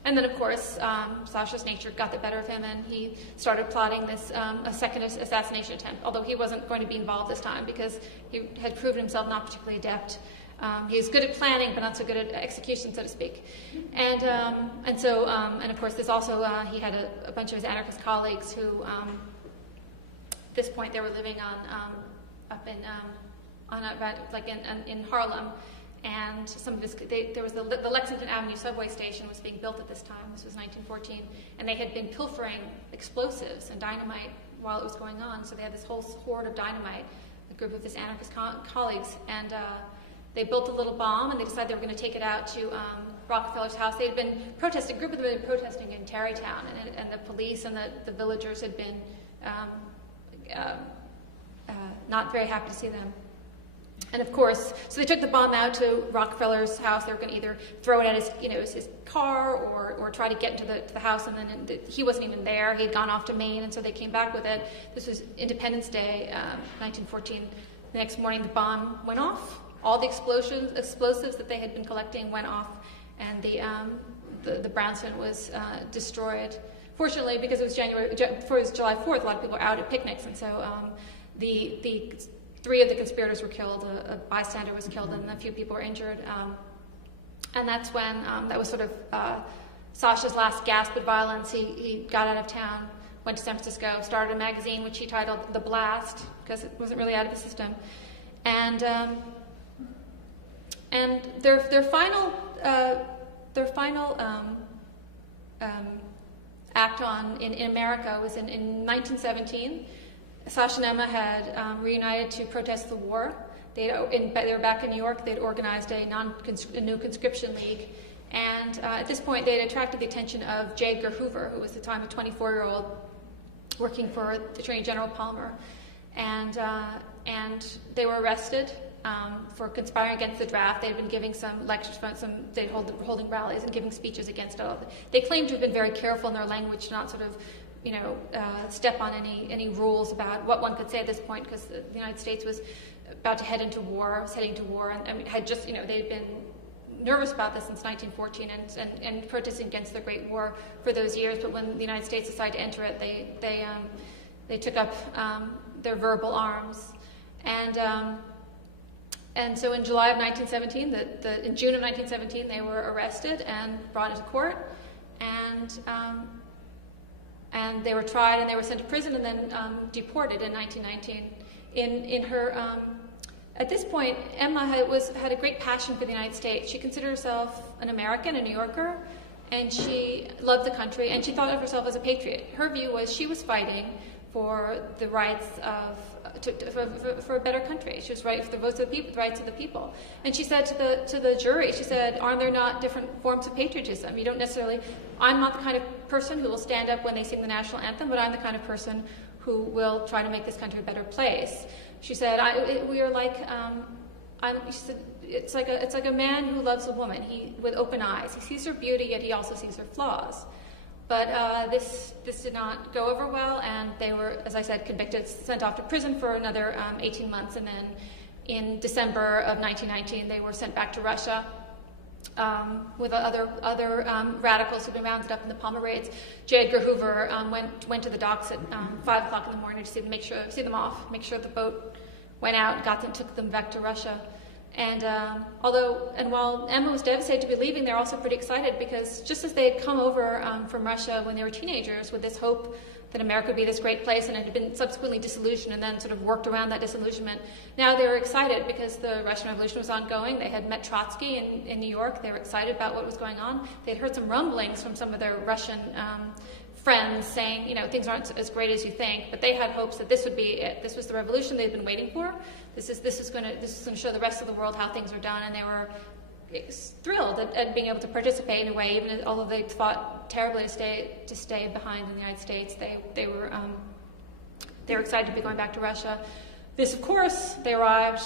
And then, of course, Sasha's nature got the better of him, and he started plotting this a second assassination attempt, although he wasn't going to be involved this time because he had proven himself not particularly adept. He was good at planning, but not so good at execution, so to speak. And of course, there's also he had a bunch of his anarchist colleagues who, at this point, they were living in Harlem. And there was the Lexington Avenue subway station was being built at this time. This was 1914, and they had been pilfering explosives and dynamite while it was going on. So they had this whole hoard of dynamite, a group of his anarchist colleagues, and they built a little bomb, and they decided they were going to take it out to Rockefeller's house. They had been protesting. A group of them had been protesting in Tarrytown, and the police and the villagers had been not very happy to see them. And of course, so they took the bomb out to Rockefeller's house. They were going to either throw it at his car or try to get into the house. And then he wasn't even there. He had gone off to Maine, and so they came back with it. This was Independence Day, 1914. The next morning, the bomb went off. All the explosives that they had been collecting went off, and the brownstone was destroyed. Fortunately, because it was July 4th, a lot of people were out at picnics, and so the 3 of the conspirators were killed, a bystander was killed, and a few people were injured. And that's when, that was sort of Sasha's last gasp at violence. He got out of town, went to San Francisco, started a magazine which he titled The Blast, because it wasn't really out of the system. And their final act in America was in 1917. Sasha and Emma had reunited to protest the war. They were back in New York. They'd organized a new conscription league. And at this point, they had attracted the attention of J. Edgar Hoover, who was at the time a 24-year-old working for Attorney General Palmer. And they were arrested for conspiring against the draft. They had been giving some lectures, they'd holding rallies and giving speeches against it. They claimed to have been very careful in their language, not sort of step on any rules about what one could say at this point, because the United States was about to heading to war, and had just, they had been nervous about this since 1914 and protesting against the Great War for those years. But when the United States decided to enter it, they took up their verbal arms, and And so in July of 1917, in June of 1917, they were arrested and brought into court, and they were tried and they were sent to prison and then deported in 1919. At this point, Emma had a great passion for the United States. She considered herself an American, a New Yorker, and she loved the country, and she thought of herself as a patriot. Her view was she was fighting for the rights for a better country. She was fighting for the votes of the people, the rights of the people. And she said to the jury, she said, "Aren't there not different forms of patriotism? You don't necessarily. I'm not the kind of person who will stand up when they sing the national anthem, but I'm the kind of person who will try to make this country a better place." She said, "We are like." She said, it's like a man who loves a woman. With open eyes. He sees her beauty, yet he also sees her flaws. But this did not go over well, and they were, as I said, convicted, sent off to prison for another 18 months, and then in December of 1919, they were sent back to Russia with other radicals who'd been rounded up in the Palmer raids. J. Edgar Hoover went to the docks at 5 o'clock in the morning to see them off, make sure the boat went out, took them back to Russia. And while Emma was devastated to be leaving, they're also pretty excited because just as they had come over from Russia when they were teenagers with this hope that America would be this great place, and it had been subsequently disillusioned and then sort of worked around that disillusionment, now they were excited because the Russian Revolution was ongoing. They had met Trotsky in New York. They were excited about what was going on. They'd heard some rumblings from some of their Russian friends saying, things aren't as great as you think, but they had hopes that this would be it. This was the revolution they'd been waiting for. This is going to show the rest of the world how things are done, and they were thrilled at being able to participate in a way, even although they fought terribly to stay behind in the United States. They were excited to be going back to Russia. This, of course, they arrived.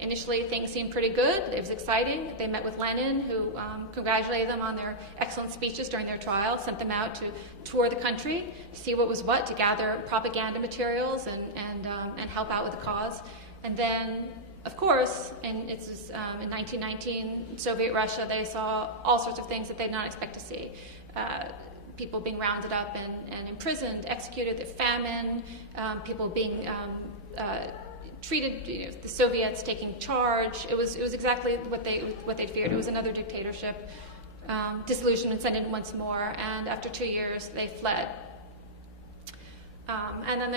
Initially, things seemed pretty good. It was exciting. They met with Lenin, who congratulated them on their excellent speeches during their trial, sent them out to tour the country, see what was what, to gather propaganda materials and help out with the cause. And then, of course, in 1919, Soviet Russia, they saw all sorts of things that they did not expect to see. People being rounded up and imprisoned, executed, the famine, people being treated, the Soviets taking charge. It was exactly what they'd feared. It was another dictatorship, disillusionment, sent in once more, and after 2 years they fled. And then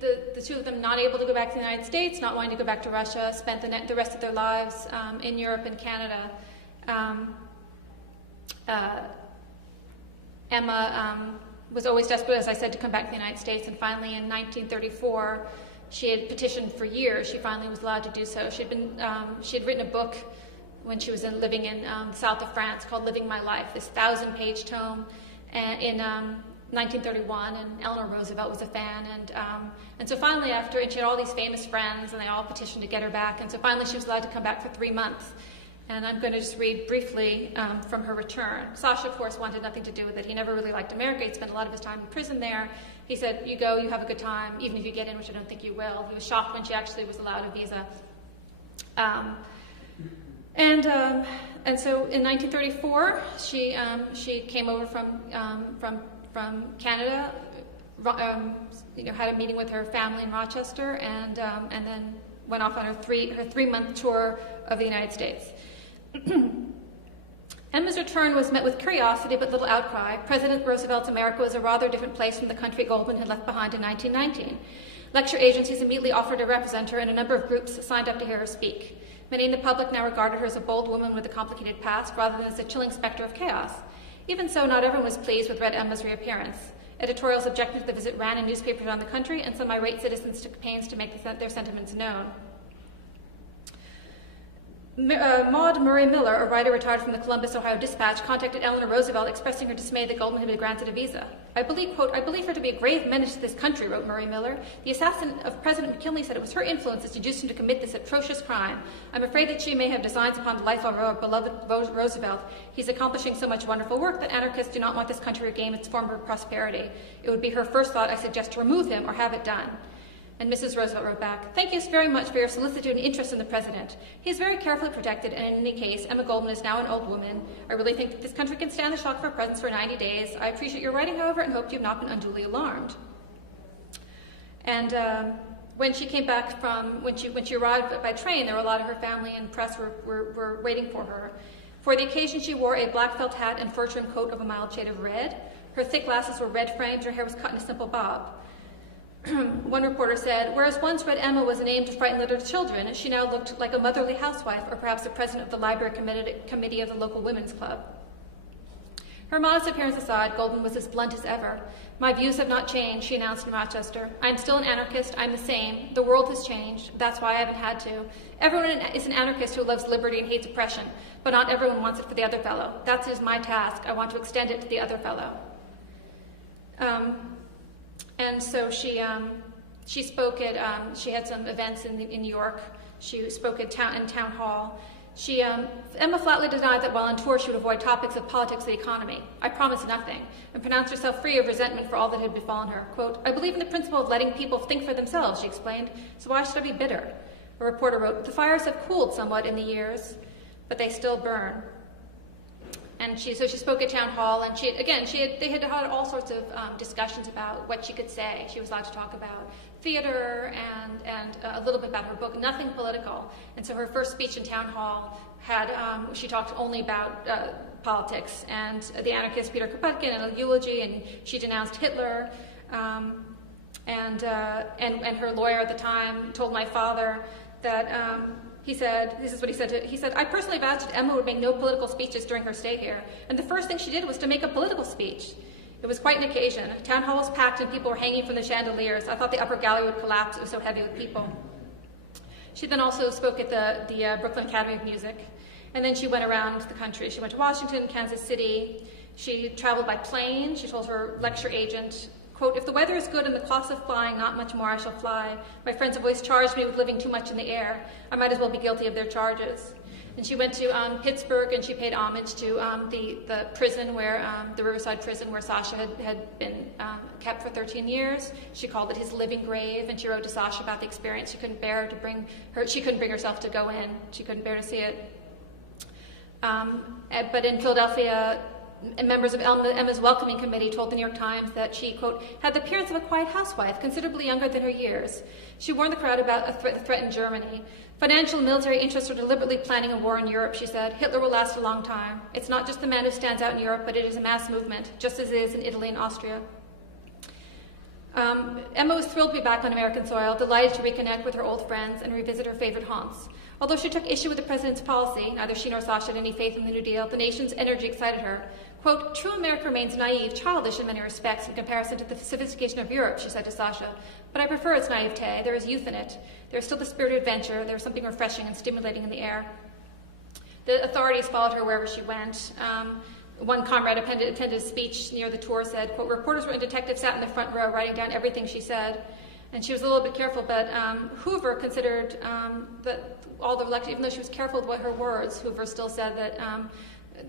the two of them, not able to go back to the United States, not wanting to go back to Russia, spent the rest of their lives in Europe and Canada. Emma was always desperate, as I said, to come back to the United States, and finally in 1934, she had petitioned for years. She finally was allowed to do so. She had written a book when she was living in the south of France called Living My Life, this 1,000-page tome in 1931, and Eleanor Roosevelt was a fan. And so finally and she had all these famous friends, and they all petitioned to get her back. And so finally she was allowed to come back for 3 months. And I'm going to just read briefly from her return. Sasha, of course, wanted nothing to do with it. He never really liked America. He'd spent a lot of his time in prison there. He said, "You go, you have a good time, even if you get in, which I don't think you will." He was shocked when she actually was allowed a visa. And so in 1934, she came over from Canada, had a meeting with her family in Rochester, and then went off on her 3-month tour of the United States. Emma's return was met with curiosity but little outcry. President Roosevelt's America was a rather different place from the country Goldman had left behind in 1919. Lecture agencies immediately offered to represent her, and a number of groups signed up to hear her speak. Many in the public now regarded her as a bold woman with a complicated past, rather than as a chilling specter of chaos. Even so, not everyone was pleased with Red Emma's reappearance. Editorials objected to the visit ran in newspapers around the country, and some irate citizens took pains to make their sentiments known. Maud Murray Miller, a writer retired from the Columbus, Ohio Dispatch, contacted Eleanor Roosevelt expressing her dismay that Goldman had been granted a visa. "I believe, quote, I believe her to be a grave menace to this country," wrote Murray Miller. "The assassin of President McKinley said it was her influence that seduced him to commit this atrocious crime. I'm afraid that she may have designs upon the life of our beloved Roosevelt. He's accomplishing so much wonderful work that anarchists do not want this country to regain its former prosperity. It would be her first thought, I suggest, to remove him or have it done." And Mrs. Roosevelt wrote back, "Thank you very much for your solicitude and interest in the president. He is very carefully protected, and in any case, Emma Goldman is now an old woman. I really think that this country can stand the shock of her presence for 90 days. I appreciate your writing, however, and hope you have not been unduly alarmed." And when she came back when she arrived by train, there were a lot of her family and press were waiting for her. For the occasion, she wore a black felt hat and fur trimmed coat of a mild shade of red. Her thick glasses were red framed, her hair was cut in a simple bob. One reporter said, whereas once Red Emma was a name to frighten little children, she now looked like a motherly housewife or perhaps the president of the library committee of the local women's club. Her modest appearance aside, Goldman was as blunt as ever. My views have not changed, she announced in Rochester. I'm still an anarchist, I'm the same. The world has changed, that's why I haven't had to. Everyone is an anarchist who loves liberty and hates oppression, but not everyone wants it for the other fellow. That is my task, I want to extend it to the other fellow. And so she spoke at, she had some events in New York. She spoke in town hall. Emma flatly denied that while on tour she would avoid topics of politics or the economy. I promised nothing, and pronounced herself free of resentment for all that had befallen her. Quote, I believe in the principle of letting people think for themselves, she explained, so why should I be bitter? A reporter wrote, the fires have cooled somewhat in the years, but they still burn. And so she spoke at town hall, and they had had all sorts of discussions about what she could say. She was allowed to talk about theater and a little bit about her book, nothing political. And so her first speech in town hall had, she talked only about politics, and the anarchist Peter Kropotkin and a eulogy, and she denounced Hitler. And her lawyer at the time told my father that he said, this is what he said, he said, I personally vowed that Emma would make no political speeches during her stay here, and the first thing she did was to make a political speech. It was quite an occasion. Town hall was packed and people were hanging from the chandeliers. I thought the upper gallery would collapse, it was so heavy with people. She then also spoke at the Brooklyn Academy of Music, and then she went around the country. She went to Washington, Kansas City. She traveled by plane. She told her lecture agent, quote, if the weather is good and the cost of flying not much more, I shall fly. My friends have always charged me with living too much in the air. I might as well be guilty of their charges. And she went to Pittsburgh, and she paid homage to the prison where, the Riverside prison where Sasha had been kept for 13 years. She called it his living grave, and she wrote to Sasha about the experience. She couldn't bring herself to go in. She couldn't bear to see it. But in Philadelphia, members of Emma's welcoming committee told the New York Times that she, quote, had the appearance of a quiet housewife, considerably younger than her years. She warned the crowd about a threat in Germany. Financial and military interests are deliberately planning a war in Europe, she said. Hitler will last a long time. It's not just the man who stands out in Europe, but it is a mass movement, just as it is in Italy and Austria. Emma was thrilled to be back on American soil, delighted to reconnect with her old friends and revisit her favorite haunts. Although she took issue with the president's policy, neither she nor Sasha had any faith in the New Deal, the nation's energy excited her. Quote, true America remains naive, childish in many respects in comparison to the sophistication of Europe, she said to Sasha. But I prefer its naivete. There is youth in it. There is still the spirit of adventure. There is something refreshing and stimulating in the air. The authorities followed her wherever she went. One comrade attended a speech near the tour, said, quote, reporters and detectives sat in the front row writing down everything she said. And she was a little bit careful, but Hoover considered that all the lecture, even though she was careful with her words, Hoover still said that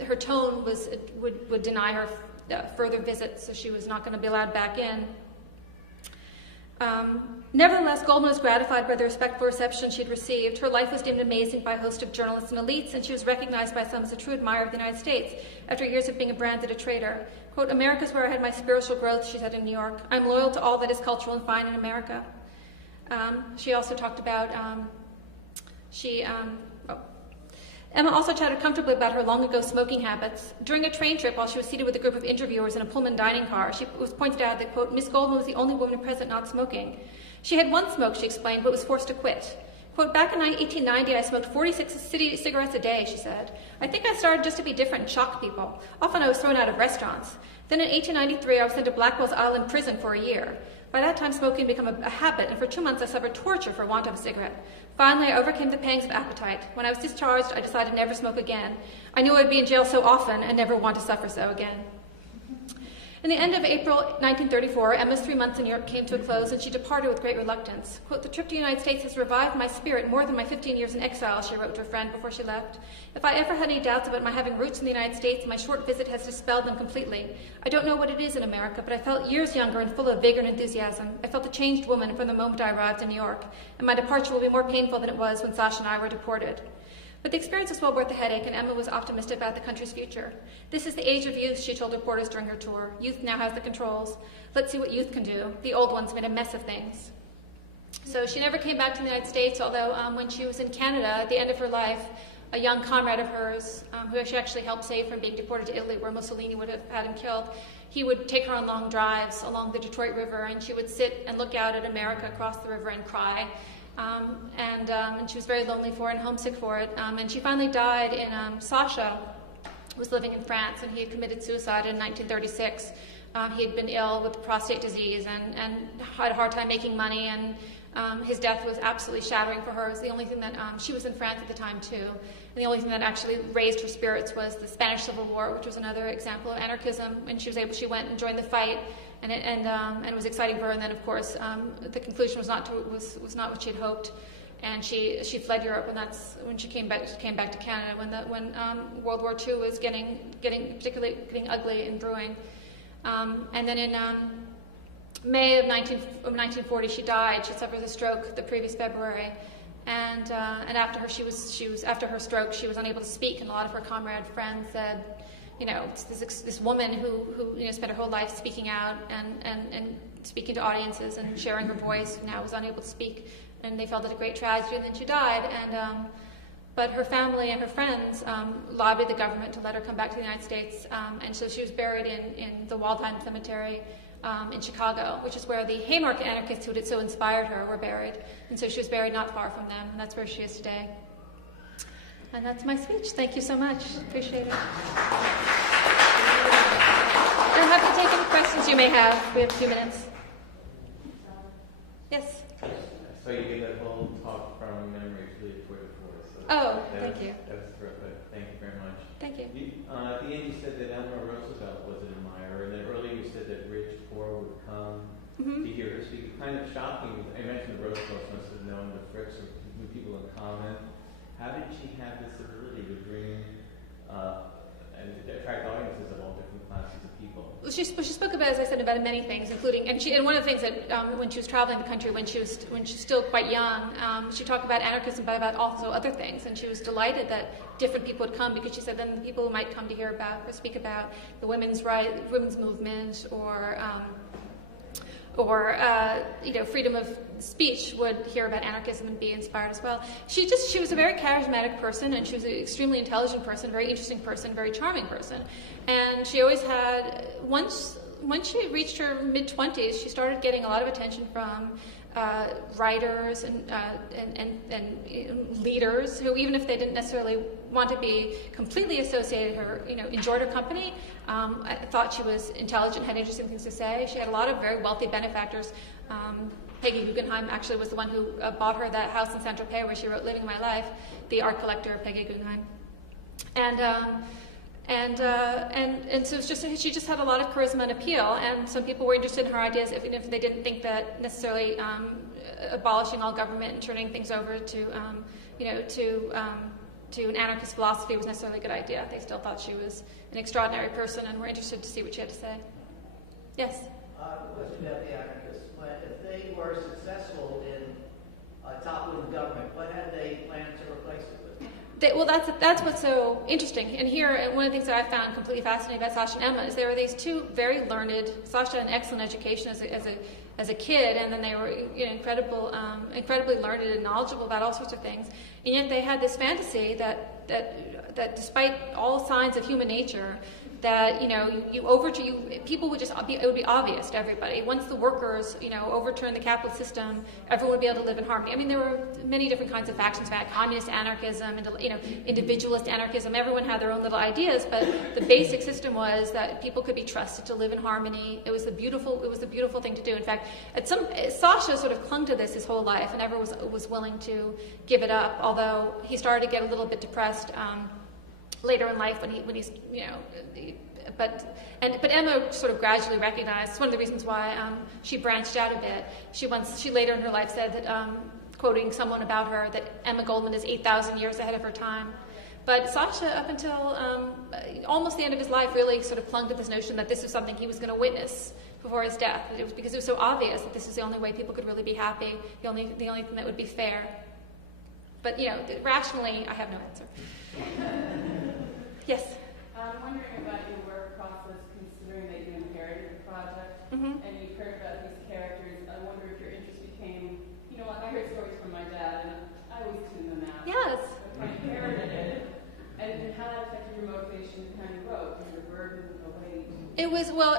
her tone would deny her further visits, so she was not going to be allowed back in. Nevertheless, Goldman was gratified by the respectful reception she had received. Her life was deemed amazing by a host of journalists and elites, and she was recognized by some as a true admirer of the United States after years of being branded a traitor. Quote, America's where I had my spiritual growth, she said in New York. I'm loyal to all that is cultural and fine in America. She also talked about, Emma also chatted comfortably about her long-ago smoking habits. During a train trip, while she was seated with a group of interviewers in a Pullman dining car, she was pointed out that, quote, Miss Goldman was the only woman present not smoking. She had once smoked, she explained, but was forced to quit. Quote, back in 1890, I smoked 46 cigarettes a day, she said. I think I started just to be different and shock people. Often I was thrown out of restaurants. Then in 1893, I was sent to Blackwell's Island prison for a year. By that time, smoking had become a habit, and for 2 months I suffered torture for want of a cigarette. Finally, I overcame the pangs of appetite. When I was discharged, I decided never to smoke again. I knew I would be in jail so often and never want to suffer so again. In the end of April 1934, Emma's 3 months in Europe came to a close, and she departed with great reluctance. Quote, the trip to the United States has revived my spirit more than my 15 years in exile, she wrote to a friend before she left. If I ever had any doubts about my having roots in the United States, my short visit has dispelled them completely. I don't know what it is in America, but I felt years younger and full of vigor and enthusiasm. I felt a changed woman from the moment I arrived in New York, and my departure will be more painful than it was when Sasha and I were deported. But the experience was well worth the headache, and Emma was optimistic about the country's future. This is the age of youth, she told reporters during her tour. Youth now has the controls. Let's see what youth can do. The old ones made a mess of things. So she never came back to the United States, although when she was in Canada, at the end of her life, a young comrade of hers, who she actually helped save from being deported to Italy, where Mussolini would have had him killed, he would take her on long drives along the Detroit River, and she would sit and look out at America across the river and cry. And she was very lonely for it and homesick for it. And she finally died in Sasha was living in France, and he had committed suicide in 1936. He had been ill with prostate disease and had a hard time making money, and his death was absolutely shattering for her. It was the only thing that, she was in France at the time too, and the only thing that actually raised her spirits was the Spanish Civil War, which was another example of anarchism. And she went and joined the fight, and it was exciting for her. And then, of course, the conclusion was not what she had hoped, and she fled Europe, and that's when she came back to Canada when World War II was getting ugly and brewing. And then in May of 1940, she died. She suffered a stroke the previous February, and after her stroke, she was unable to speak. And a lot of her comrade friends said, this woman who spent her whole life speaking out and speaking to audiences and sharing her voice now was unable to speak, and they felt it a great tragedy. And then she died, but her family and her friends lobbied the government to let her come back to the United States, and so she was buried in the Waldheim Cemetery in Chicago, which is where the Haymarket anarchists who had so inspired her were buried. And so she was buried not far from them, and that's where she is today. And that's my speech. Thank you so much. Appreciate it. I'm happy to take any questions you may have. We have a few minutes. Yes? So you gave that whole talk from memory. It's really important for us. So thank you. That was terrific. Thank you very much. Thank you. At the end, you said that Eleanor Roosevelt was an admirer, and then earlier you said that rich, poor would come to hear her speak. Kind of shocking. I mentioned the Roosevelts must have known the Fricks with people in common. How did she have this ability to bring and attract audiences of all different classes of people? Well, she spoke about, as I said, about many things, including, and one of the things that when she was traveling the country, when she was still quite young, she talked about anarchism, but about also other things, and she was delighted that different people would come, because she said then the people who might come to hear about or speak about the women's movement or freedom of speech would hear about anarchism and be inspired as well. She was a very charismatic person, and she was an extremely intelligent person, very interesting person, very charming person. And she always had, once she reached her mid-20s, she started getting a lot of attention from writers and leaders who, even if they didn't necessarily want to be completely associated her, enjoyed her company, thought she was intelligent, had interesting things to say. She had a lot of very wealthy benefactors. Peggy Guggenheim actually was the one who bought her that house in Saint-Tropez where she wrote Living My Life, the art collector Peggy Guggenheim. And so she just had a lot of charisma and appeal, and some people were interested in her ideas, even if they didn't think that necessarily abolishing all government and turning things over to an anarchist philosophy was necessarily a good idea. They still thought she was an extraordinary person and were interested to see what she had to say. Yes? Question about the anarchists. If they were successful in toppling the government, what had they planned to replace it with? That's what's so interesting. And here, one of the things that I found completely fascinating about Sasha and Emma is there were these two very learned. Sasha had an excellent education as a kid, and then they were incredibly learned and knowledgeable about all sorts of things. And yet they had this fantasy that despite all signs of human nature, that people would it would be obvious to everybody. Once the workers overturned the capitalist system, everyone would be able to live in harmony. I mean, there were many different kinds of factions, communist anarchism, individualist anarchism. Everyone had their own little ideas, but the basic system was that people could be trusted to live in harmony. It was the beautiful thing to do. In fact, Sasha sort of clung to this his whole life and never was willing to give it up. Although he started to get a little bit depressed later in life but Emma sort of gradually recognized. It's one of the reasons why she branched out a bit. She later in her life said that, quoting someone about her, that Emma Goldman is 8,000 years ahead of her time. But Sasha, up until almost the end of his life, really sort of clung to this notion that this was something he was going to witness before his death. It was because it was so obvious that this was the only way people could really be happy, the only thing that would be fair. But rationally, I have no answer. Yes? I'm wondering about your work process, considering that you inherited the project, and you've heard about these characters. I wonder if your interest became, hear stories from my dad, and I always tune them out. Yes. But my parents did. And how that affected your motivation to kind of wrote, your burden, the weight? It was, well,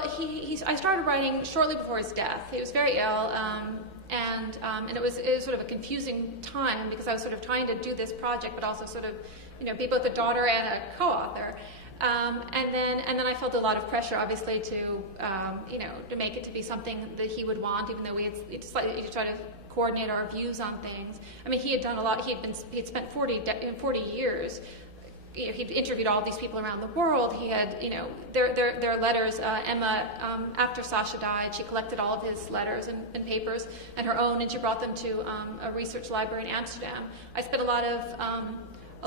I started writing shortly before his death. He was very ill, and it was sort of a confusing time because I was sort of trying to do this project, but also sort of, be both a daughter and a co-author. And then I felt a lot of pressure, obviously, to make it to be something that he would want, even though we had slightly tried to coordinate our views on things. I mean, he had done a lot. He'd spent 40 years. He'd interviewed all these people around the world. He had, their letters. Emma, after Sasha died, she collected all of his letters and papers and her own, and she brought them to a research library in Amsterdam. I spent a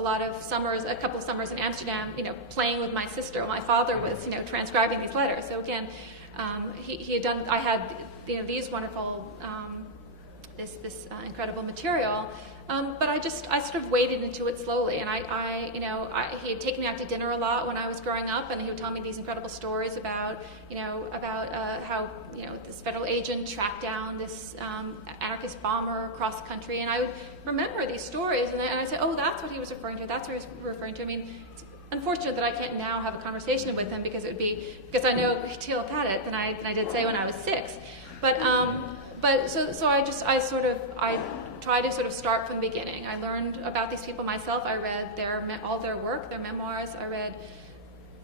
lot of summers, a couple of summers in Amsterdam, playing with my sister. My father was, transcribing these letters. So again, he had done. I had, these wonderful, this incredible material. But I sort of waded into it slowly, and he had taken me out to dinner a lot when I was growing up, and he would tell me these incredible stories about how this federal agent tracked down this anarchist bomber across the country, and I would remember these stories, and I'd say, oh, that's what he was referring to. That's what he was referring to. I mean, it's unfortunate that I can't now have a conversation with him because I know he'll have had it than I did say when I was 6, but so I tried to sort of start from the beginning. I learned about these people myself. I read all their work, their memoirs. I read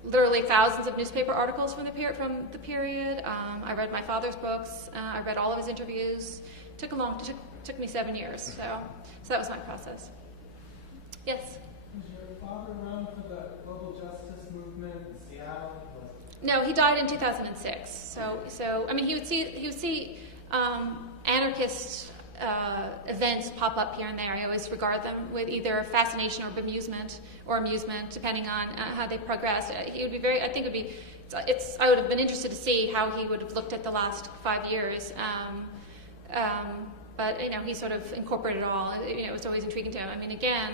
literally thousands of newspaper articles from the period. I read my father's books. I read all of his interviews. Took me 7 years. So that was my process. Yes. Was your father around for the global justice movement in Seattle? No, he died in 2006. So I mean, he would see anarchist events pop up here and there. I always regard them with either fascination or amusement, depending on how they progress. He would be very. I think it would be. I would have been interested to see how he would have looked at the last 5 years. But he sort of incorporated it all. It was always intriguing to him. I mean, again,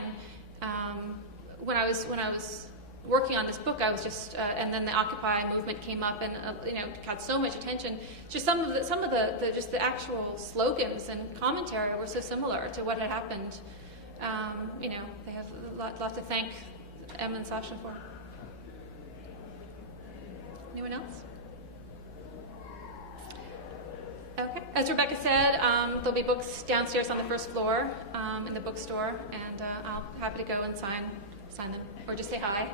when I was working on this book, I was just, and then the Occupy movement came up, and got so much attention. Just some of the actual slogans and commentary were so similar to what had happened. They have a lot to thank Emma and Sasha for. Anyone else? Okay. As Rebecca said, there'll be books downstairs on the first floor in the bookstore, and I'll be happy to go and sign them or just say hi.